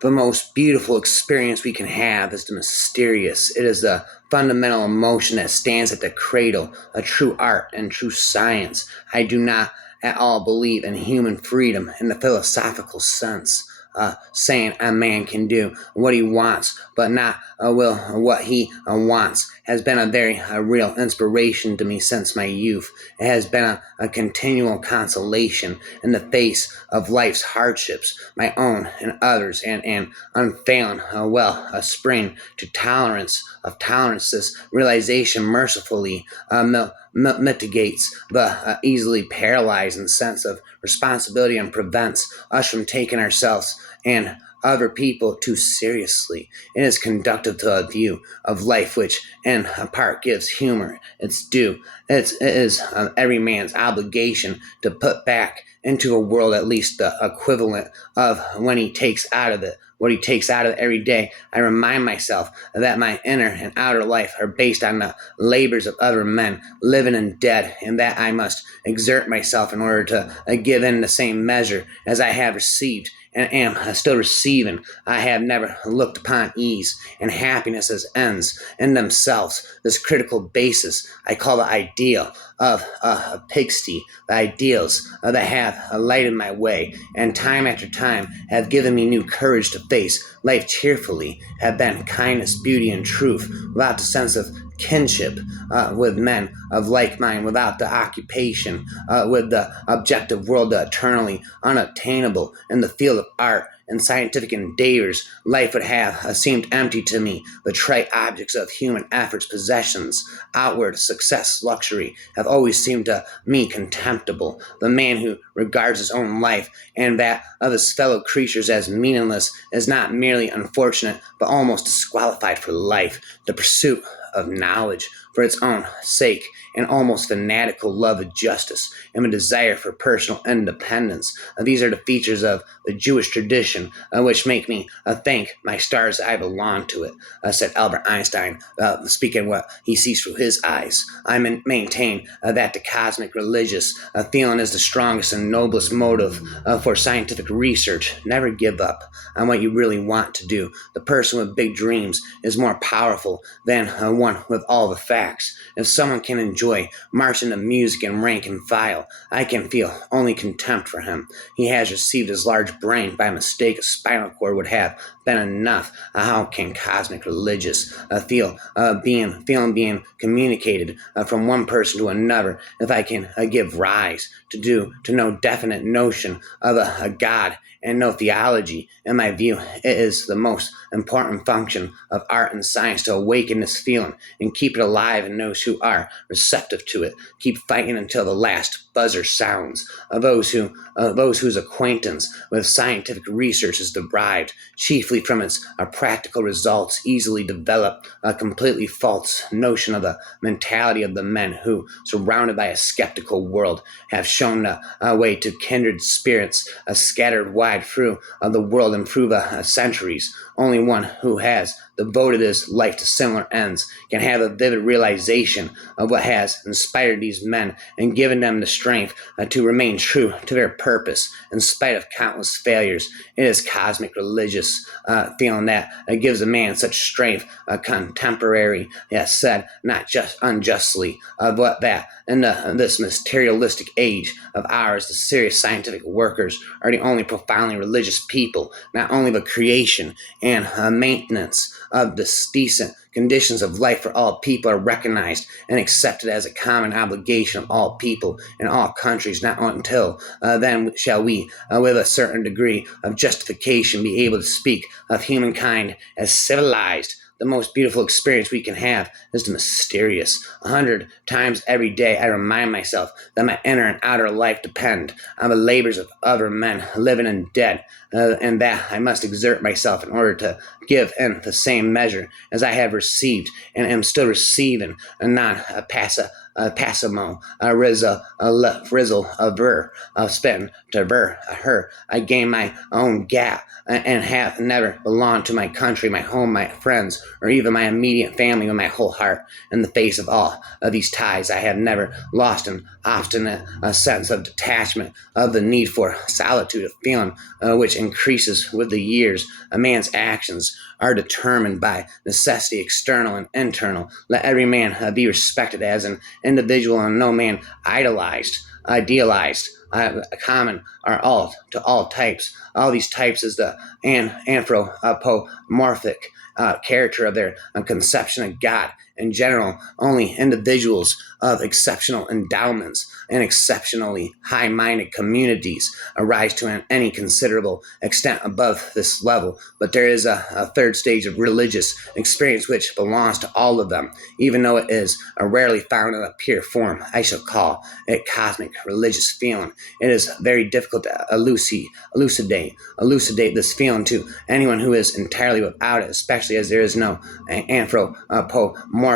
The most beautiful experience we can have is the mysterious. It is the fundamental emotion that stands at the cradle of true art and true science. I do not at all believe in human freedom in the philosophical sense. Saying a man can do what he wants, but not will what he wants, has been a very real inspiration to me since my youth. It has been a continual consolation in the face of life's hardships, my own and others, and an unfailing, a spring to tolerance. This realization mercifully mitigates the easily paralyzing sense of responsibility and prevents us from taking ourselves and other people too seriously. It is conductive to a view of life which, in part, gives humor its due. It is every man's obligation to put back into a world at least the equivalent of when he takes out of it what he takes out of it every day. I remind myself that my inner and outer life are based on the labors of other men, living and dead, and that I must exert myself in order to give in the same measure as I have received and am still receiving. I have never looked upon ease and happiness as ends in themselves. This critical basis I call the ideal of a pigsty, the ideals that have lighted my way, and time after time have given me new courage to face life cheerfully, have been kindness, beauty, and truth, without the sense of kinship with men of like mind, without the occupation with the objective world, the eternally unattainable. In the field of art and scientific endeavors, life would have seemed empty to me. The trite objects of human efforts, possessions, outward success, luxury, have always seemed to me contemptible. The man who regards his own life and that of his fellow creatures as meaningless is not merely unfortunate, but almost disqualified for life. The pursuit of knowledge for its own sake, an almost fanatical love of justice, and a desire for personal independence. These are the features of the Jewish tradition which make me thank my stars I belong to it, said Albert Einstein, speaking what he sees through his eyes. I maintain that the cosmic religious feeling is the strongest and noblest motive for scientific research. Never give up on what you really want to do. The person with big dreams is more powerful than one with all the facts. If someone can enjoy marching to music and rank and file, I can feel only contempt for him. He has received his large brain by mistake. A spinal cord would have been enough. How can cosmic religious feel being communicated from one person to another if I can give rise to no definite notion of a God and no theology? In my view, it is the most important function of art and science to awaken this feeling and keep it alive in those who are receptive to it. Keep fighting until the last buzzer sounds. Those whose acquaintance with scientific research is derived chiefly from its practical results easily develop a completely false notion of the mentality of the men who, surrounded by a skeptical world, have shown the way to kindred spirits scattered wide through the world and through the centuries. Only one who has devoted his life to similar ends can have a vivid realization of what has inspired these men and given them the strength to remain true to their purpose in spite of countless failures. It is cosmic religious feeling that gives a man such strength, contemporary, yes, said not just unjustly, but that in this materialistic age of ours, the serious scientific workers are the only profoundly religious people. Not only the creation and maintenance of the decent conditions of life for all people are recognized and accepted as a common obligation of all people in all countries. Not until then shall we, with a certain degree of justification, be able to speak of humankind as civilized. The most beautiful experience we can have is the mysterious. 100 times every day I remind myself that my inner and outer life depend on the labors of other men, living and dead, and that I must exert myself in order to give in the same measure as I have received and am still receiving, and not passimo, rizzle, spin, to her. I gain my own gap and have never belonged to my country, my home, my friends, or even my immediate family with my whole heart. In the face of all of these ties, I have never lost an obstinate sense of detachment, of the need for solitude, a feeling which increases with the years. A man's actions are determined by necessity, external and internal. Let every man be respected as an individual, and no man idealized. Common are all to all types. All these types is the anthropomorphic character of their conception of God. In general, only individuals of exceptional endowments and exceptionally high-minded communities arise to any considerable extent above this level. But there is a third stage of religious experience which belongs to all of them, even though it is rarely found in a pure form. I shall call it cosmic religious feeling. It is very difficult to elucidate this feeling to anyone who is entirely without it, especially as there is no anthropomorphic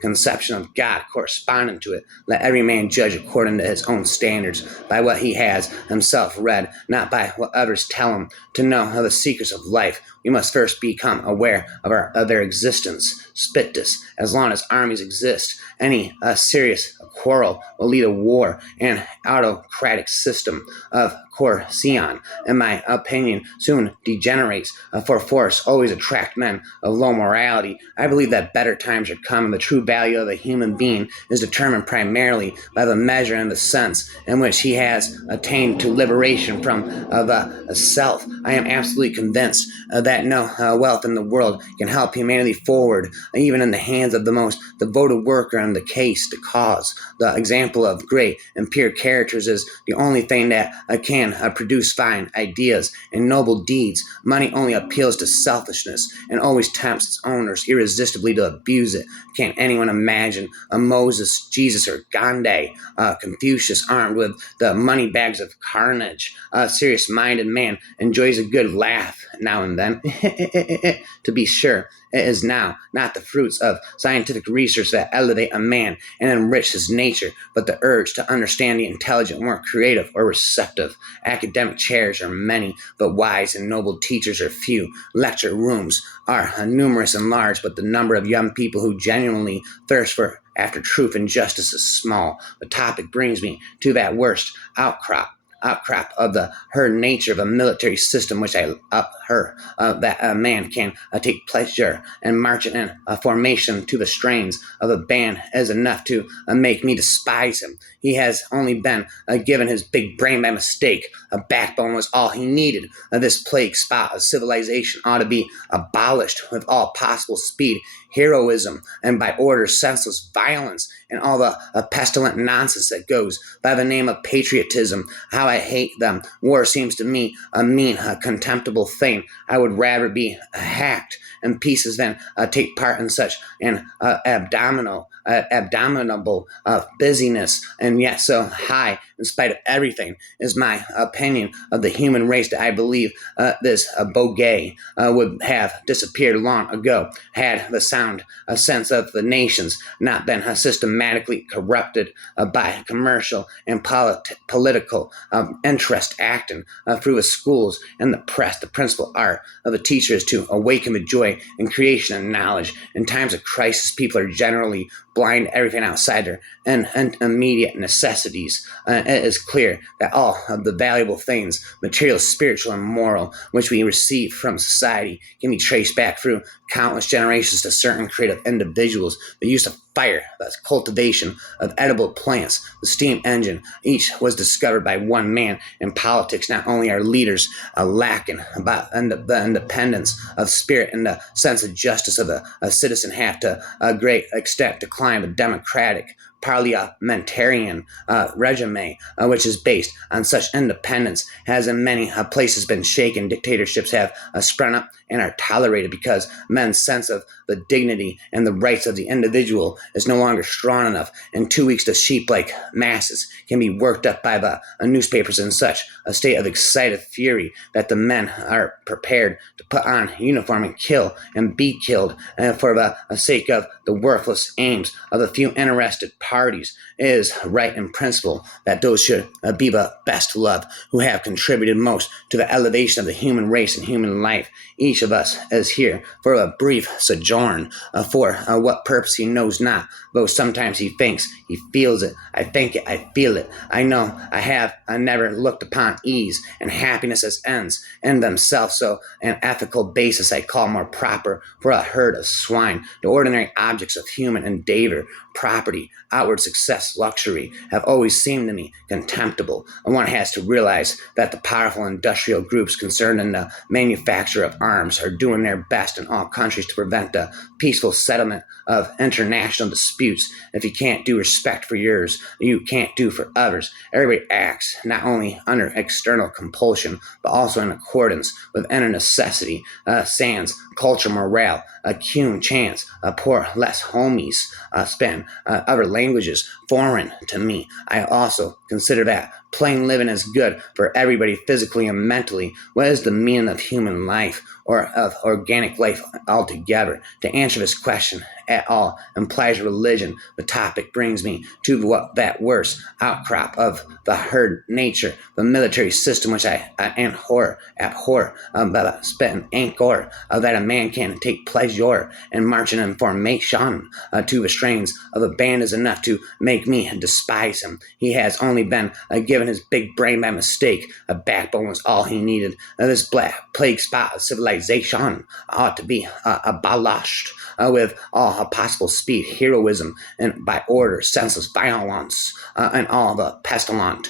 conception of God corresponding to it. Let every man judge according to his own standards, by what he has himself read, not by what others tell him. To know the secrets of life, we must first become aware of their existence. Spittus, as long as armies exist, any serious quarrel will lead to war. An autocratic system of coercion, in my opinion, soon degenerates, for force always attract men of low morality. I believe that better times are coming. The true value of a human being is determined primarily by the measure and the sense in which he has attained to liberation from the self. I am absolutely convinced that no wealth in the world can help humanity forward, even in the hands of the most devoted worker in the case to cause. The example of great and pure characters is the only thing that can produce fine ideas and noble deeds. Money only appeals to selfishness and always tempts its owners irresistibly to abuse it. Can anyone imagine a Moses, Jesus, or Gandhi, Confucius armed with the money bags of carnage? A serious-minded man enjoys a good laugh now and then. To be sure, it is now not the fruits of scientific research that elevate a man and enrich his nature, but the urge to understand the intelligent, more creative, or receptive. Academic chairs are many, but wise and noble teachers are few. Lecture rooms are numerous and large, but the number of young people who genuinely thirst after truth and justice is small. The topic brings me to that worst outcrop of the herd nature of a military system which I that a man can take pleasure in marching in a formation to the strains of a band is enough to make me despise him. He has only been given his big brain by mistake. A backbone was all he needed. This plague spot of civilization ought to be abolished with all possible speed. Heroism, and by order senseless violence, and all the pestilent nonsense that goes by the name of patriotism. How I hate them. War seems to me a mean, contemptible thing. I would rather be hacked in pieces than take part in such an abominable busyness. And yet so high, in spite of everything, is my opinion of the human race that I believe this bourgeois would have disappeared long ago, had the sound sense of the nations not been systematically corrupted by commercial and political interest acting through the schools and the press. The principal art of a teacher is to awaken the joy in creation and knowledge. In times of crisis, people are generally blind to everything outside their immediate necessities. It is clear that all of the valuable things, material, spiritual, and moral, which we receive from society can be traced back through countless generations to certain creative individuals. The use of fire, the cultivation of edible plants, the steam engine, each was discovered by one man. In politics, not only are leaders lacking about the independence of spirit and the sense of justice of a citizen have to a great extent declined the democratic parliamentarian regime, which is based on such independence, has in many places been shaken. Dictatorships have sprung up and are tolerated because men's sense of the dignity and the rights of the individual is no longer strong enough. In 2 weeks, the sheep-like masses can be worked up by the newspapers in such a state of excited fury that the men are prepared to put on uniform and kill and be killed for the sake of the worthless aims of a few interested parties. parties. It is right in principle that those should be the best loved who have contributed most to the elevation of the human race and human life. Each of us is here for a brief sojourn, for what purpose he knows not, though sometimes he thinks he feels it. I think it, I feel it. I know I never looked upon ease and happiness as ends in themselves, so an ethical basis I call more proper for a herd of swine. The ordinary objects of human endeavor, property, outward success, luxury, have always seemed to me contemptible, and one has to realize that the powerful industrial groups concerned in the manufacture of arms are doing their best in all countries to prevent the peaceful settlement of international disputes. If you can't do respect for yours, you can't do for others. Everybody acts not only under external compulsion, but also in accordance with inner necessity, sans culture, morale, a cume chance, poor less homies, spend other languages foreign to me. I also consider that plain living is good for everybody physically and mentally. What is the meaning of human life or of organic life altogether? To answer this question at all implies religion. The topic brings me to what that worst outcrop of the herd nature, the military system which I abhor, but spend anchor that a man can take pleasure in marching in formation to the strains of a band is enough to make me despise him. He has only been given his big brain by mistake. A backbone was all he needed. This black plague spot of civilization ought to be abolished with all possible speed, heroism, and by order, senseless violence, and all the pestilent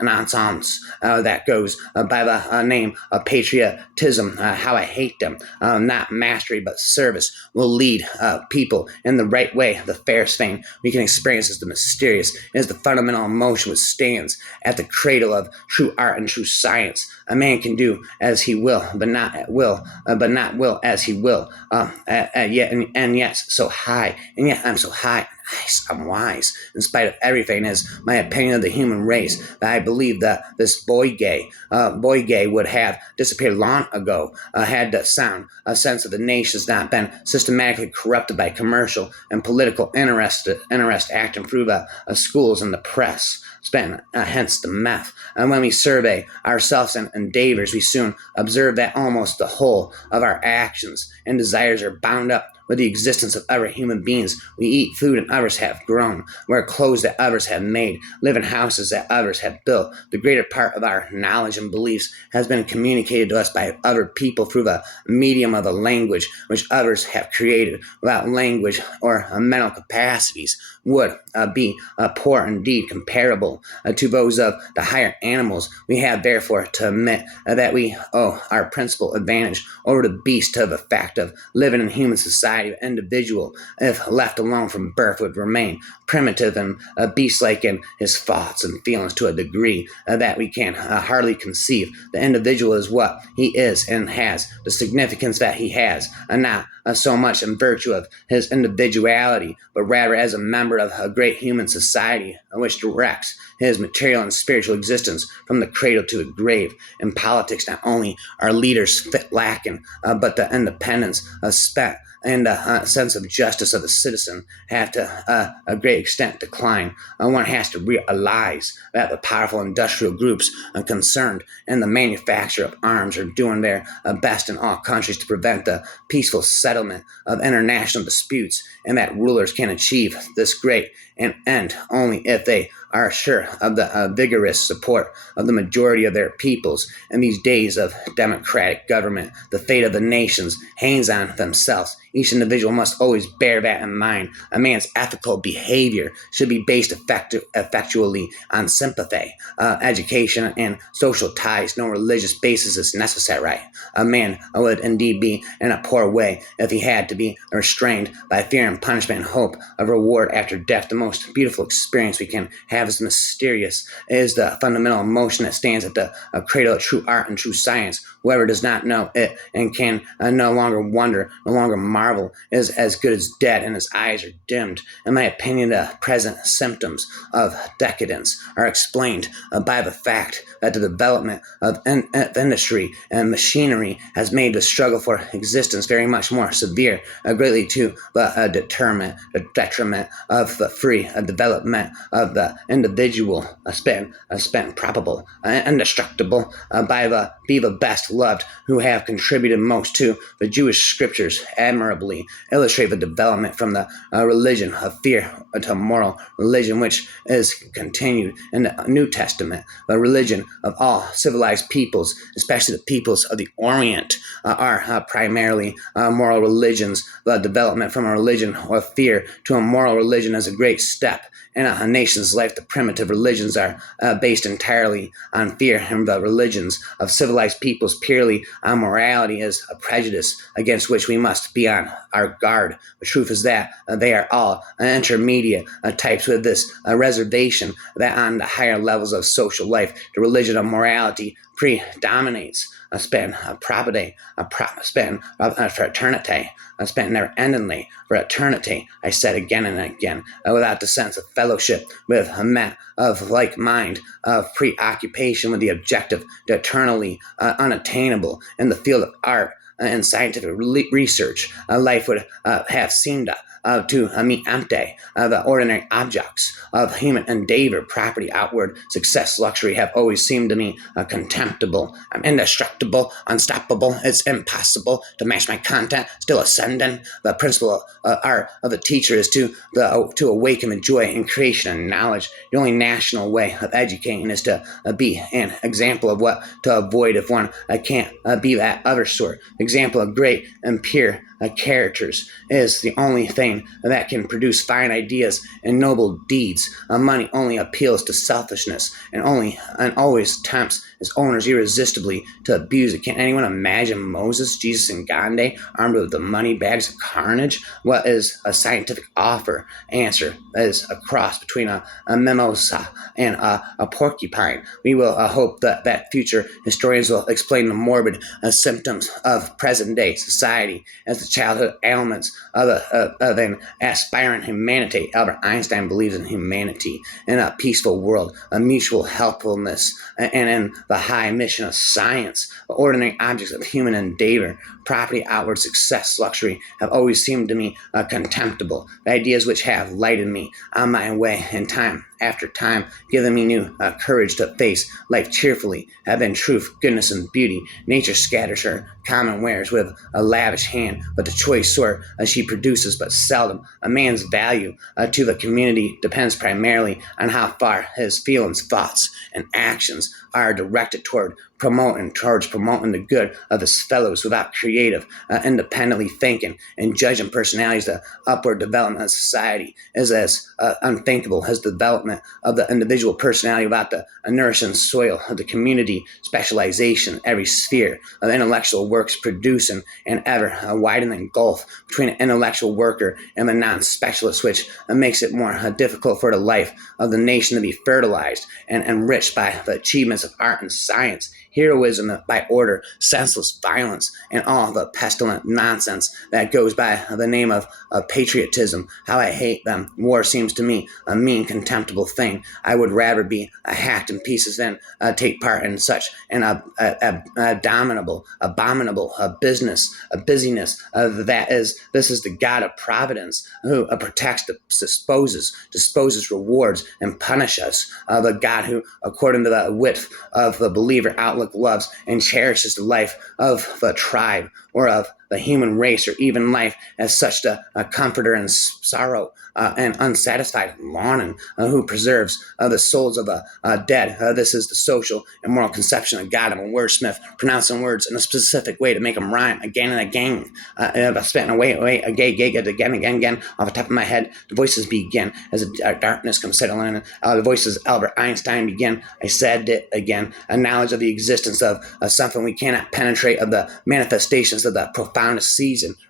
nonsense that goes by the name of patriotism. How I hate them. Not mastery, but service will lead people in the right way. The fairest thing we can experience is the mysterious, is the fundamental emotion which stands at the cradle of true art and true science. A man can do as he will, but not will as he will. Yet so high, and yet I'm so high. I'm wise, in spite of everything, is my opinion of the human race, that I believe that this boy gay would have disappeared long ago, had the sound, a sense of the nations not been systematically corrupted by commercial and political interest acting through the schools and the press. Hence the meth. And when we survey ourselves and endeavors, we soon observe that almost the whole of our actions and desires are bound up with the existence of other human beings. We eat food that others have grown, wear clothes that others have made, live in houses that others have built. The greater part of our knowledge and beliefs has been communicated to us by other people through the medium of a language which others have created. Without language or mental capacities would be poor indeed, comparable to those of the higher animals. We have therefore to admit that we owe our principal advantage over the beast to the fact of living in human society. An individual, if left alone from birth, would remain primitive and beast-like in his thoughts and feelings to a degree that we can hardly conceive. The individual is what he is and has the significance that he has, and not so much in virtue of his individuality, but rather as a member of a great human society which directs his material and spiritual existence from the cradle to the grave. In politics, not only are leaders fit lacking, but the independence spent and the sense of justice of the citizen have to a great extent decline. One has to realize that the powerful industrial groups concerned in the manufacture of arms are doing their best in all countries to prevent the peaceful settlement of international disputes, and that rulers can achieve this great end only if they are sure of the vigorous support of the majority of their peoples. In these days of democratic government, the fate of the nations hangs on themselves. Each individual must always bear that in mind. A man's ethical behavior should be based effectually on sympathy, education, and social ties. No religious basis is necessary. A man would indeed be in a poor way if he had to be restrained by fear and punishment and hope of reward after death. The most beautiful experience we can have is mysterious, is the fundamental emotion that stands at the cradle of true art and true science. Whoever does not know it and can no longer wonder, no longer marvel, is as good as dead, and his eyes are dimmed. In my opinion, the present symptoms of decadence are explained by the fact that the development of industry and machinery has made the struggle for existence very much more severe, greatly to the detriment of the free development of the individual, spent probable, indestructible, be the best loved, who have contributed most to the Jewish scriptures admirably illustrate the development from the religion of fear to moral religion, which is continued in the New Testament. The religion of all civilized peoples, especially the peoples of the Orient, are primarily moral religions. The development from a religion of fear to a moral religion is a great step in a nation's life. The primitive religions are based entirely on fear, and the religions of civilized peoples purely on morality is a prejudice against which we must be on our guard. The truth is that they are all intermediate types, with this reservation that on the higher levels of social life, the religion of morality predominates. Probity, fraternity, never endingly for eternity. I said again and again, without the sense of fellowship with men of like mind, of preoccupation with the objective, the eternally unattainable in the field of art and scientific research, life would have seemed to me empty. The ordinary objects of human endeavor, property, outward success, luxury, have always seemed to me contemptible. I'm indestructible, unstoppable. It's impossible to match my content, still ascending. The principal art of the teacher is to awaken the joy in creation and knowledge. The only national way of educating is to be an example of what to avoid if one can't be that other sort. Example of great and pure characters is the only thing that can produce fine ideas and noble deeds. Money only appeals to selfishness and always tempts its owners irresistibly to abuse it. Can anyone imagine Moses, Jesus, and Gandhi armed with the money bags of carnage? What is a scientific answer is a cross between a mimosa and a porcupine. We will hope that future historians will explain the morbid symptoms of present day society as the childhood ailments of an aspirant humanity. Albert Einstein believes in humanity, in a peaceful world, a mutual helpfulness, and in the high mission of science. The ordinary objects of human endeavor, property, outward success, luxury, have always seemed to me contemptible. The ideas which have lighted me on my way in time after time, giving me new courage to face life cheerfully, have been truth, goodness, and beauty. Nature scatters her common wares with a lavish hand, but the choice sort she produces but seldom. A man's value to the community depends primarily on how far his feelings, thoughts, and actions are directed towards promoting the good of his fellows. Without creative, independently thinking and judging personalities, the upward development of society is as unthinkable as the development of the individual personality. Without the nourishing soil of the community, specialization, every sphere of intellectual works producing an ever widening gulf between an intellectual worker and the non-specialist, which makes it more difficult for the life of the nation to be fertilized and enriched by the achievements of art and science, heroism by order, senseless violence, and all the pestilent nonsense that goes by the name of patriotism. How I hate them. War seems to me a mean, contemptible thing. I would rather be hacked in pieces than take part in such an abominable business, a busyness. This is the God of providence who protects, disposes, rewards, and punishes. The God who, according to the width of the believer outlook, loves and cherishes the life of the tribe or of the human race, or even life as such a comforter in sorrow and unsatisfied longing, who preserves the souls of the dead. This is the social and moral conception of God. I'm a wordsmith, pronouncing words in a specific way to make them rhyme again and again. I've spent away again off the top of my head. The voices begin as the darkness comes settling in. The voices of Albert Einstein begin. I said it again. A knowledge of the existence of something we cannot penetrate, of the manifestations of the profoundest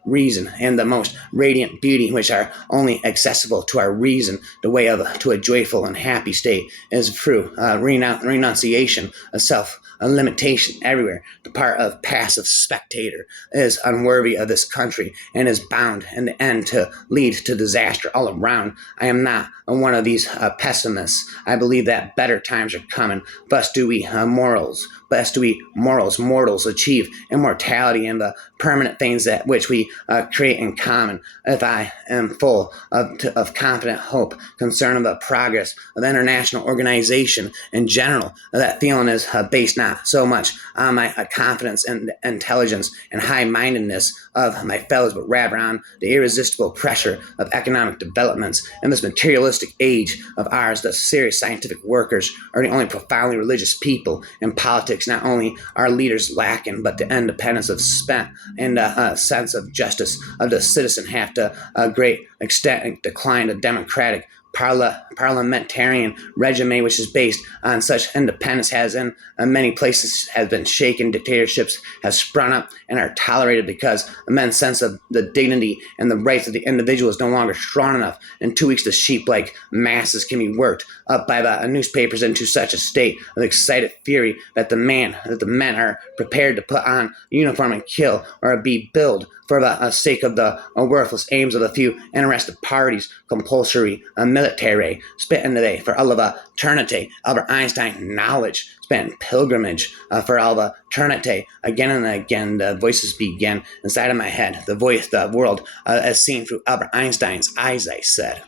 reason, and the most radiant beauty, which are only accessible to our reason. The way to a joyful and happy state is through renunciation of self, a limitation everywhere. The part of passive spectator is unworthy of this country and is bound in the end to lead to disaster all around. I am not one of these pessimists. I believe that better times are coming. Thus do we mortals achieve immortality and the permanent things that which we create in common. If I am full of confident hope, concern about progress of international organization in general, that feeling is based not so much on my confidence and intelligence and high-mindedness of my fellows, but rather on the irresistible pressure of economic developments in this materialistic age of ours. The serious scientific workers are the only profoundly religious people in politics. Not only are leaders lacking, but the independence of spent and a sense of justice of the citizen have to a great extent declined. The democratic parliamentarian regime, which is based on such independence, has in many places has been shaken. Dictatorships have sprung up and are tolerated because men's sense of the dignity and the rights of the individual is no longer strong enough. In 2 weeks, the sheep-like masses can be worked up by the newspapers into such a state of excited fury that the men are prepared to put on uniform and kill or be billed for the sake of the worthless aims of a few interested parties. Compulsory military spent into they for all of eternity. Albert Einstein knowledge spent pilgrimage for all of eternity. Again and again, the voices begin inside of my head. The world as seen through Albert Einstein's eyes, I said.